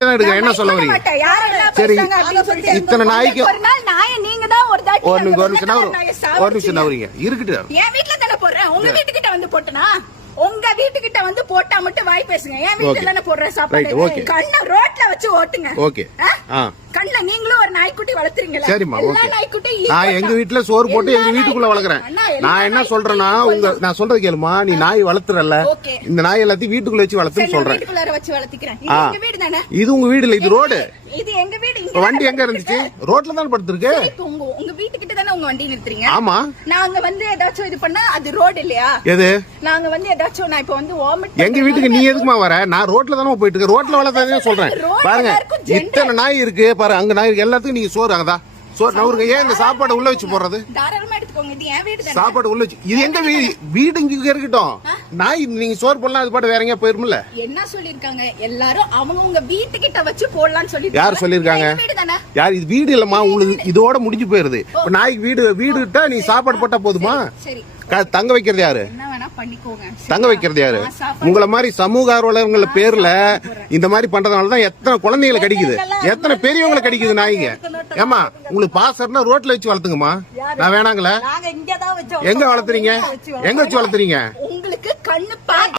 என்ன சொல்ல வரீங்க? சரி, இத்தனை நாய்க்கு ஒரு நிமிஷம் நவறீங்க இருக்கட்டும். என் வீட்டுல தானே போடுறேன், உங்க வீட்டுக்கிட்ட வந்து போட்டனா? உங்க வீட்டுக்கிட்ட வந்து போட்டா மட்டும் வாய் பேசுங்க. என் வீட்டுல தானே போடுற சாப்பாடு. கண்ணை ரோட்ல வச்சு ஓட்டுங்க. ஓகே, கண்ண நீங்களும் ஒரு நாய்க்குட்டி வளர்த்துறீங்களா? சரிம்மா, ஓகே. நான் எங்க வீட்டுல சோறு போட்டு எங்க வீட்டுக்குள்ள வளர்க்குறேன். நான் என்ன சொல்றேன்னா, நான் சொல்றது கேளுமா, நீ நாய் வளர்த்துறல, இந்த நாய் எல்லாத்தையும் வீட்டுக்குள்ள வச்சு வளர்த்துன்னு சொல்றேன். இது உங்க வீடு இல்ல, இது ரோடு. இது எங்க வீடு. வண்டி எங்க இருந்துச்சு? ரோட்ல தான் படுத்துருக்கு. உங்க வீட்டுக்கிட்ட தானே உங்க வண்டி நிறுத்துறீங்க? ஆமா. நாங்க வந்து ஏதாச்சும் இது பண்ணா அது ரோடு இல்லையா? எது? நாங்க வந்து ஏதாச்சும் நான் இப்ப வந்து எங்க வீட்டுக்கு நீ எதுக்குமா வர? நான் ரோட்ல தானே போயிட்டு இருக்கேன். ரோட்ல வளர்த்தாதே சொல்றேன். பாருங்க, இத்தனை நாய் இருக்கு பாரு, அங்க நாய் இருக்கு, எல்லாத்துக்கும் நீங்க சோறு அங்கதான் சோறு நவருங்க. ஏன் இந்த சாப்பாடு உள்ள வச்சு போடுறது? தாராளமா எடுத்துக்கோங்க, இது என் வீடு. சாப்பாடு உள்ள வச்சு, இது எங்க வீடு இங்க இருக்கட்டும். நாய் நீங்க சோறு போடலாம், அது பாட்டு வேற எங்கேயா போயிருமில்ல. என்ன சொல்லிருக்காங்க எல்லாரும்? அவங்க உங்க வீட்டுக்கிட்ட வச்சு போடலாம்னு சொல்லி யார் சொல்லிருக்காங்க? யார்? இது வீடு இல்லம்மா, உங்களுக்கு இதோட முடிஞ்சு போயிருது. இப்ப நாய்க்கு வீடு விட்டா நீ சாப்பாடு போட்டா போதுமா? தங்க வைக்கிறது யாரு? தங்க வைக்கிறது யாரு? உங்களை மாதிரி சமூக ஆர்வலர்கள் பேர்ல இந்த மாதிரி பண்றதுனாலதான் எத்தனை குழந்தைகளை கடிக்குது, எத்தனை பெரியவங்களை கடிக்குது நாய்ங்க. ஏமா, உங்களுக்கு பாசம்னா ரோட்ல வச்சு வளர்த்துங்கம்மா. நான் வேணாங்களே. எங்க வளர்த்துறீங்க? எங்க வச்சு வளர்த்துறீங்க? உங்களுக்கு கண்ணு